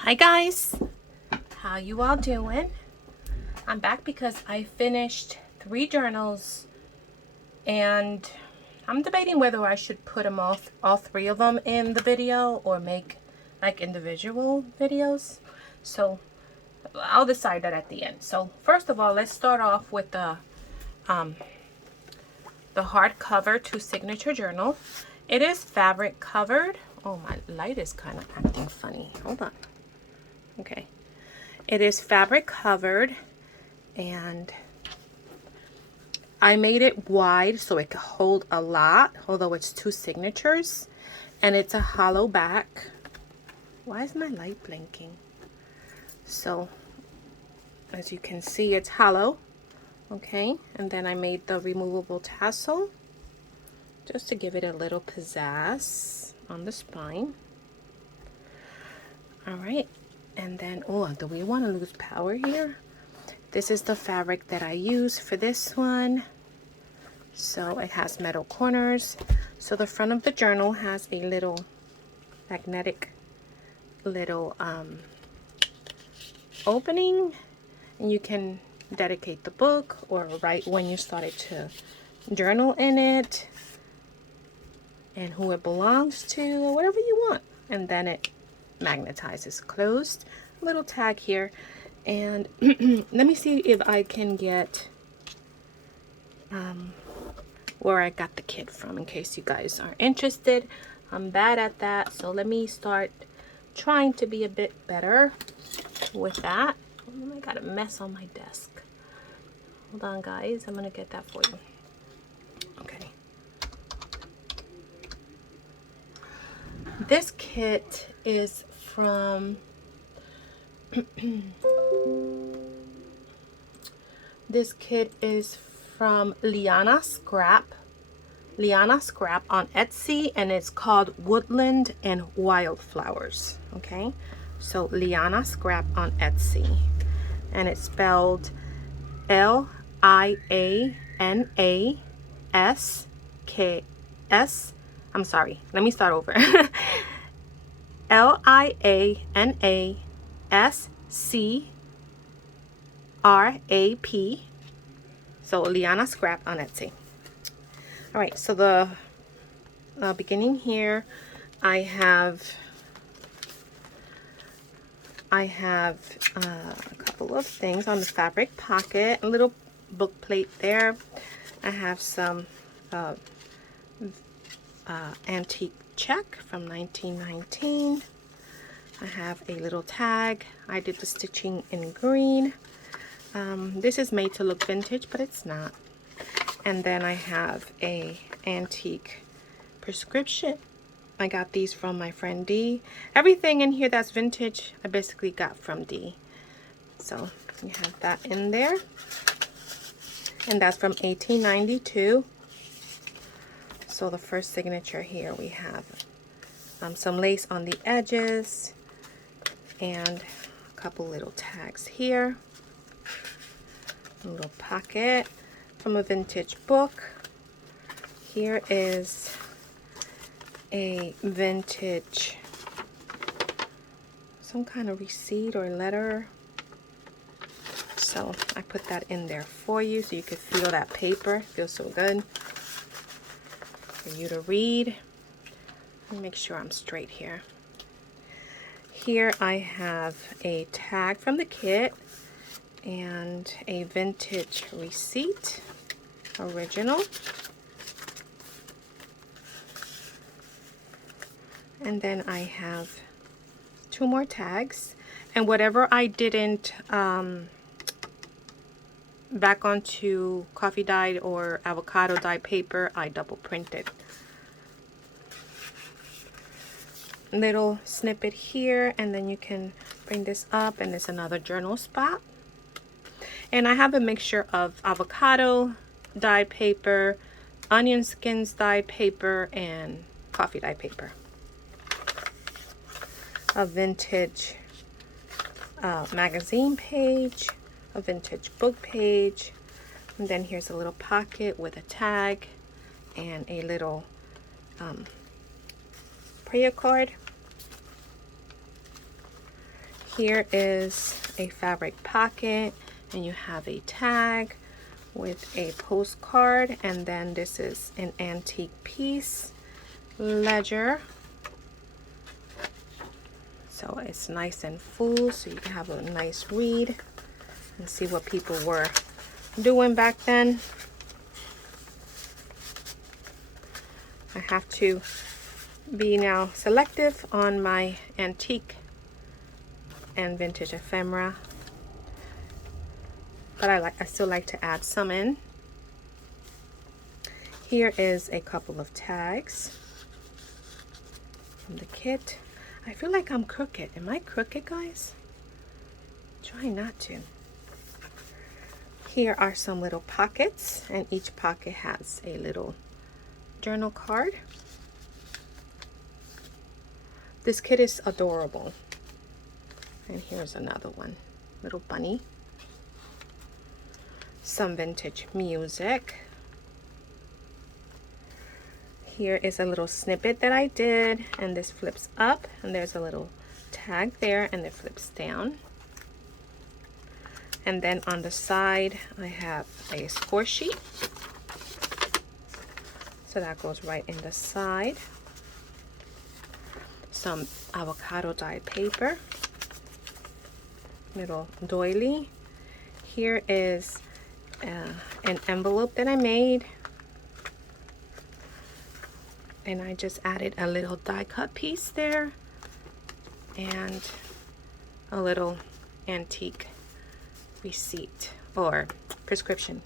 Hi guys, how you all doing? I'm back because I finished 3 journals and I'm debating whether I should put them all 3 of them in the video or make like individual videos. So I'll decide that at the end. So first of all, let's start off with the hardcover 2 signature journal. It is fabric covered. Oh, my light is kind of acting funny. Hold on. Okay. It is fabric covered and I made it wide so it could hold a lot, although it's 2 signatures, and it's a hollow back. Why is my light blinking? So as you can see, it's hollow. Okay, and then I made the removable tassel just to give it a little pizzazz on the spine. All right, and then, oh, do we want to lose power here? This is the fabric that I use for this one. So it has metal corners. So the front of the journal has a little magnetic little opening, and you can dedicate the book or write when you started to journal in it and who it belongs to or whatever you want. And then it magnetizes closed. A little tag here. And let me see if I can get where I got the kit from in case you guys are interested. I'm bad at that, so let me start trying to be a bit better with that. Oh, I got a mess on my desk. Hold on guys, I'm gonna get that for you. Okay. This kit is from this kit is from Liana Scrap on Etsy, and it's called Woodland and Wildflowers. Okay, so Liana Scrap on Etsy, and it's spelled Lianask. I'm sorry, let me start over. LIANASCRAP. So Liana Scrap on Etsy. All right, so the beginning here, I have a couple of things on the fabric pocket, a little book plate there. I have some antique check from 1919. I have a little tag. I did the stitching in green. This is made to look vintage, but it's not. And then I have a antique prescription. I got these from my friend D. Everything in here that's vintage, I basically got from D. So you have that in there. And that's from 1892. So the first signature here, we have some lace on the edges and a couple little tags here. A little pocket from a vintage book. Here is a vintage, some kind of receipt or letter. So I put that in there for you so you could feel that paper. It feels so good for you to read. Let me make sure I'm straight here. Here I have a tag from the kit and a vintage receipt, original. And then I have 2 more tags, and whatever I didn't back onto coffee dyed or avocado dyed paper, I double printed. Little snippet here, and then you can bring this up and it's another journal spot. And I have a mixture of avocado dyed paper, onion skins dyed paper, and coffee dyed paper. A vintage magazine page, a vintage book page, and then here's a little pocket with a tag and a little prayer card. Here is a fabric pocket, and you have a tag with a postcard, and then this is an antique piece ledger, so it's nice and full, so you can have a nice read and see what people were doing back then. I have to be now selective on my antique and vintage ephemera, but I still like to add some in. Here is a couple of tags from the kit. I feel like I'm crooked. Am I crooked, guys? Try not to. Here are some little pockets, and each pocket has a little journal card. This kit is adorable. And here's another one, little bunny. Some vintage music. Here is a little snippet that I did, and this flips up, and there's a little tag there, and it flips down. And then on the side, I have a score sheet. So that goes right in the side. Some avocado dyed paper. Little doily. Here is an envelope that I made, and I just added a little die cut piece there and a little antique receipt or prescription.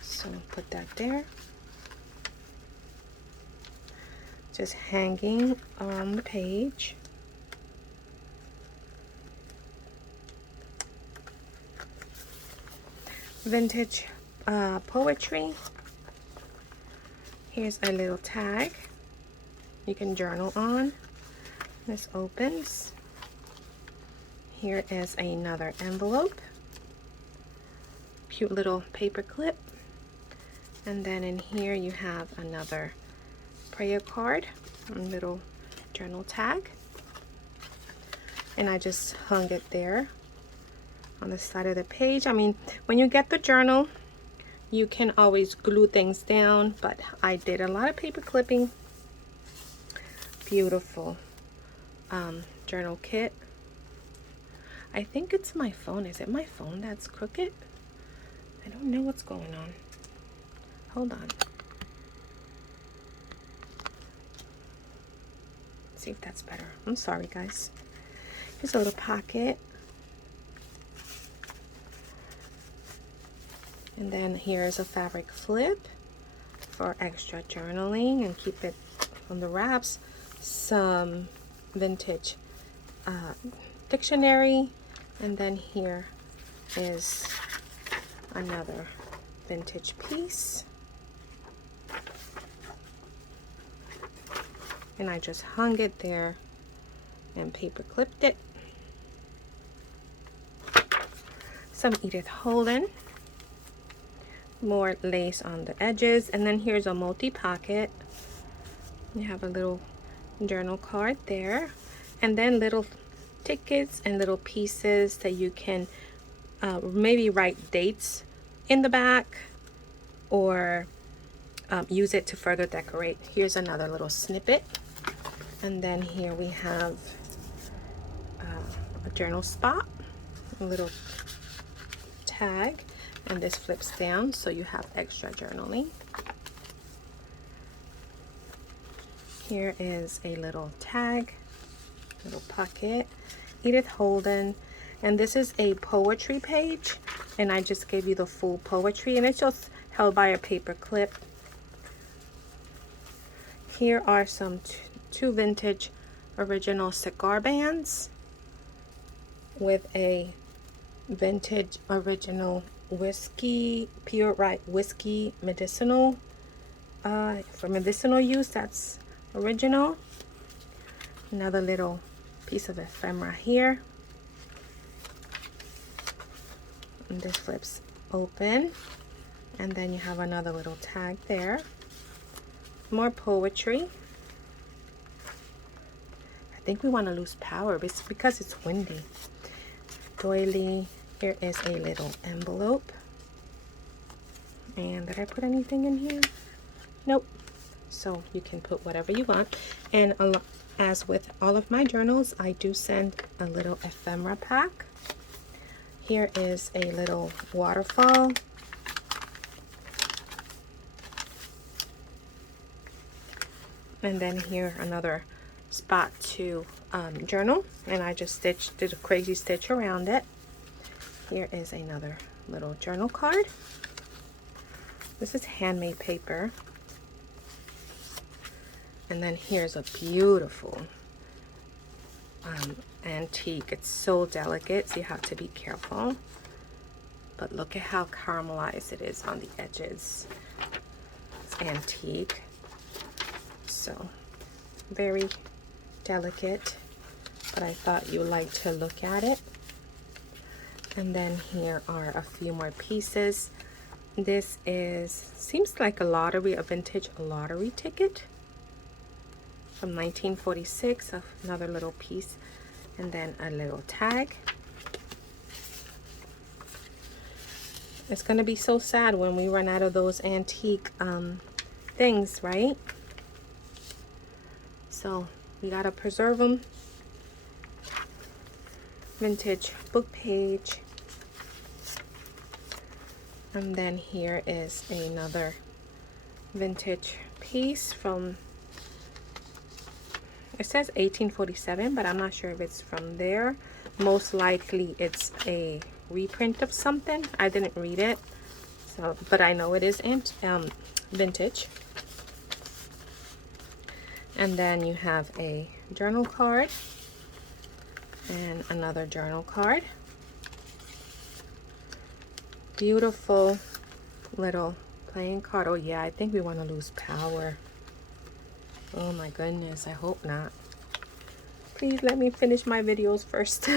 So put that there, just hanging on the page. Vintage poetry. Here's a little tag you can journal on. This opens. Here is another envelope. Cute little paper clip. And then in here you have another prayer card, a little journal tag. And I just hung it there on the side of the page. I mean, when you get the journal, you can always glue things down, but I did a lot of paper clipping. Beautiful journal kit. I think it's my phone. Is it my phone that's crooked? I don't know what's going on. Hold on. Let's see if that's better. I'm sorry, guys. Here's a little pocket. And then here's a fabric flip for extra journaling and keep it on the wraps. Some vintage dictionary. And then here is another vintage piece. And I just hung it there and paper clipped it. Some Edith Holden. More lace on the edges, and then here's a multi-pocket. You have a little journal card there, and then little tickets and little pieces that you can maybe write dates in the back or use it to further decorate. Here's another little snippet, and then here we have a journal spot, a little tag. And this flips down, so you have extra journaling. Here is a little tag, little pocket, Edith Holden, and this is a poetry page, and I just gave you the full poetry, and it's just held by a paper clip. Here are some two vintage original cigar bands with a vintage original whiskey, pure right whiskey medicinal, for medicinal use. That's original. Another little piece of ephemera here, and this flips open, and then you have another little tag there. More poetry, a think we want to lose power. It's because it's windy. Doily. Here is a little envelope. And did I put anything in here? Nope. So you can put whatever you want. And as with all of my journals, I do send a little ephemera pack. Here is a little waterfall. And then here another spot to journal. And I just did a crazy stitch around it. Here is another little journal card. This is handmade paper. And then here's a beautiful antique. It's so delicate, so you have to be careful. But look at how caramelized it is on the edges. It's antique. So very delicate, but I thought you would like to look at it. And then here are a few more pieces. This seems like a vintage lottery ticket from 1946, another little piece, and then a little tag. It's gonna be so sad when we run out of those antique things, right? So we gotta preserve them. Vintage book page. And then here is another vintage piece from, it says 1847, but I'm not sure if it's from there. Most likely it's a reprint of something. I didn't read it, so but I know it is vintage. And then you have a journal card and another journal card. Beautiful little playing card. Oh yeah, I think we want to lose power. Oh my goodness, I hope not. Please let me finish my videos first.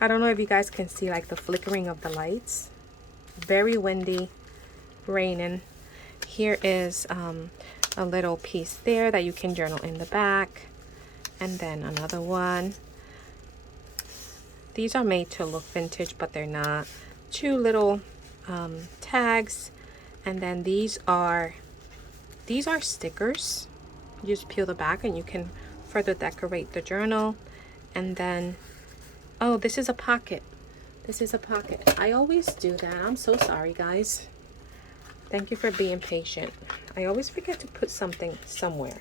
I don't know if you guys can see like the flickering of the lights. Very windy, raining. Here is a little piece there that you can journal in the back. And then another one. These are made to look vintage, but they're not. Two little tags, and then these are stickers. You just peel the back and you can further decorate the journal. And then, oh, this is a pocket. This is a pocket. I always do that. I'm so sorry, guys. Thank you for being patient. I always forget to put something somewhere.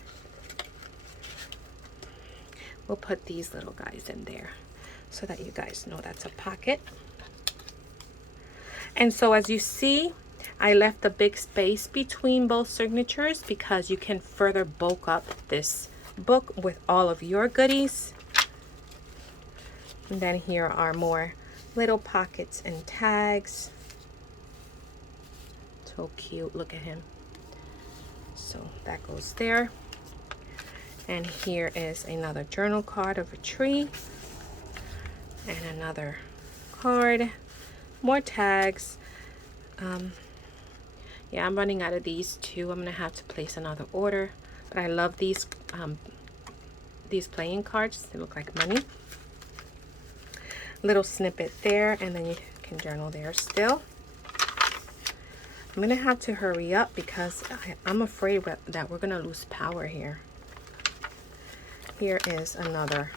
We'll put these little guys in there so that you guys know that's a pocket. And so as you see, I left a big space between both signatures because you can further bulk up this book with all of your goodies. And then here are more little pockets and tags. So cute, look at him. So that goes there. And here is another journal card of a tree. And another card. More tags. Yeah, I'm running out of these too. I'm gonna have to place another order, but I love these playing cards. They look like money. Little snippet there, and then you can journal there still. I'm gonna have to hurry up because I'm afraid that we're gonna lose power here. Here is another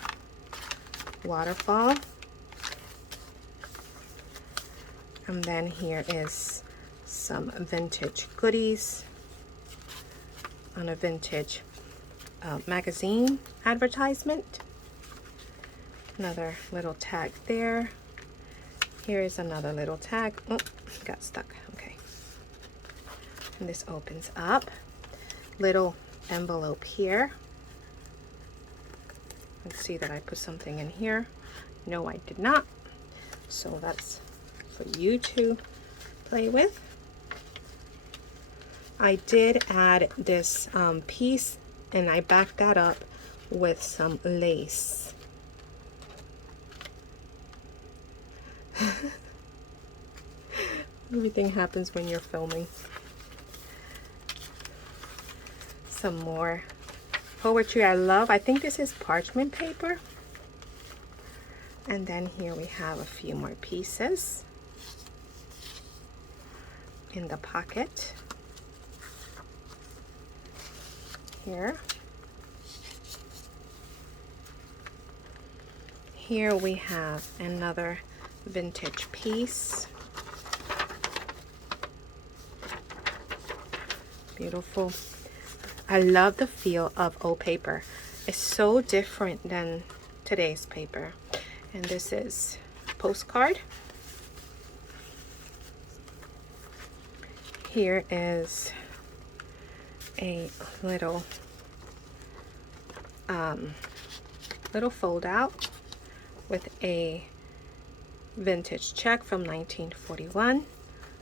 waterfall. And then here is some vintage goodies on a vintage magazine advertisement. Another little tag there. Here is another little tag. Oh, got stuck. Okay. And this opens up. Little envelope here. Let's see that I put something in here. No, I did not. So that's for you to play with. I did add this piece, and I backed that up with some lace. Everything happens when you're filming. Some more poetry I love. I think this is parchment paper. And then here we have a few more pieces in the pocket. Here. Here we have another vintage piece. Beautiful. I love the feel of old paper. It's so different than today's paper. And this is a postcard. Here is a little fold out with a vintage check from 1941.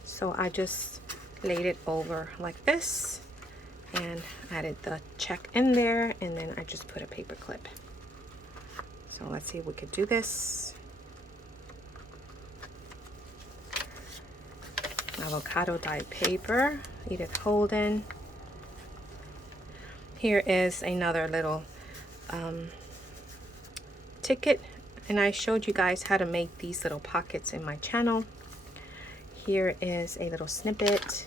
So I just laid it over like this and added the check in there, and then I just put a paper clip. So let's see if we could do this. Avocado dyed paper, Edith Holden. Here is another little ticket, and I showed you guys how to make these little pockets in my channel. Here is a little snippet,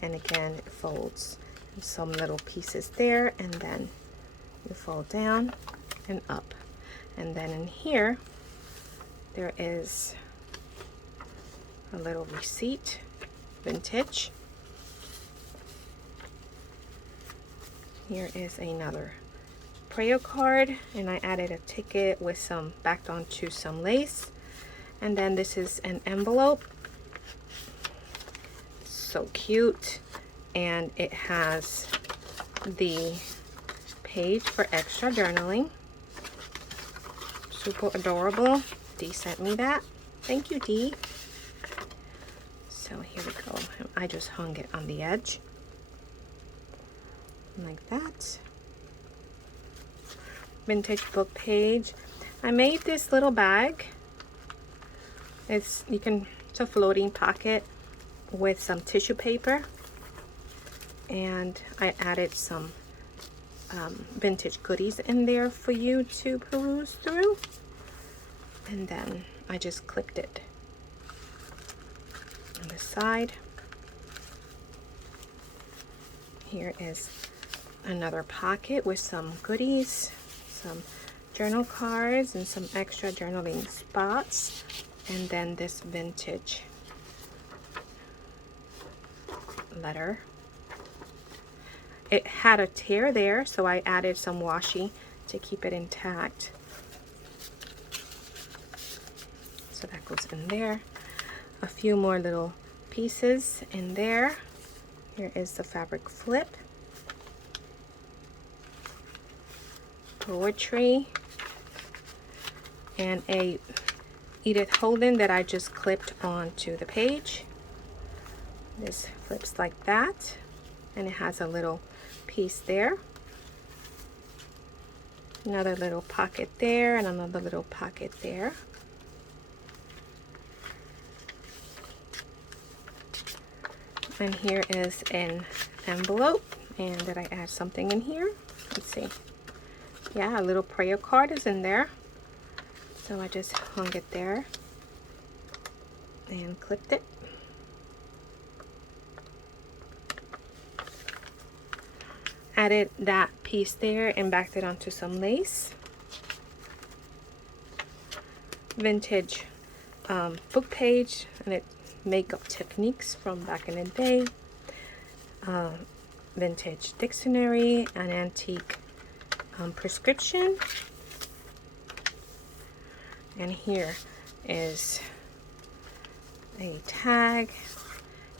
and again it folds. Some little pieces there, and then you fold down and up. And then in here there is a little receipt, vintage. Here is another prayer card, and I added a ticket with some backed onto some lace. And then this is an envelope, so cute, and it has the page for extra journaling. Super adorable. Dee sent me that. Thank you, Dee. So here we go. I just hung it on the edge like that. Vintage book page. I made this little bag. It's a floating pocket with some tissue paper, and I added some vintage goodies in there for you to peruse through, and then I just clipped it on the side. Here is another pocket with some goodies, some journal cards, and some extra journaling spots, and then this vintage letter. It had a tear there, so I added some washi to keep it intact. So that goes in there. A few more little pieces in there. Here is the fabric flip. Poetry. And a Edith Holden that I just clipped onto the page. This flips like that, and it has a little piece there. Another little pocket there, and another little pocket there. And here is an envelope, and did I add something in here? Let's see. Yeah, a little prayer card is in there. So I just hung it there and clipped it. Added that piece there and backed it onto some lace. Vintage book page, and it makeup techniques from back in the day. Vintage dictionary, an antique prescription. And here is a tag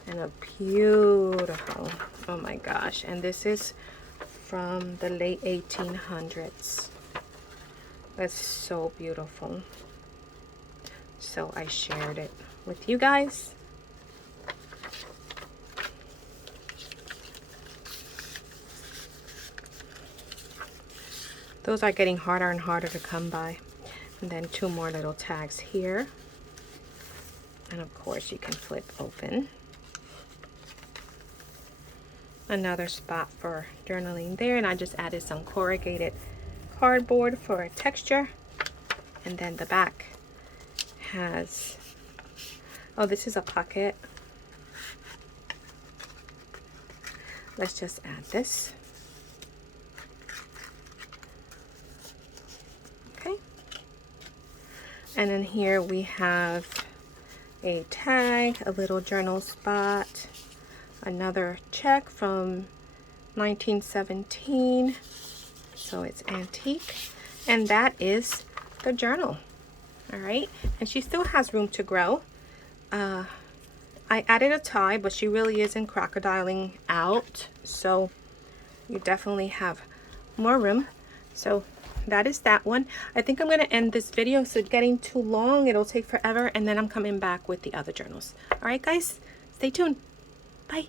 and a beautiful, oh my gosh, and this is from the late 1800s. That's so beautiful. So I shared it with you guys. Those are getting harder and harder to come by. And then two more little tags here. And of course you can flip open. another spot for journaling there, and I just added some corrugated cardboard for texture. And then the back has, oh, this is a pocket. Let's just add this. Okay. And then here we have a tag, a little journal spot, another check from 1917, so it's antique, and that is the journal. All right, and she still has room to grow. I added a tie, but she really isn't crocodiling out, so you definitely have more room. So that is that one. I think I'm going to end this video, so it's getting too long, it'll take forever, and then I'm coming back with the other journals. All right guys, stay tuned. Bye.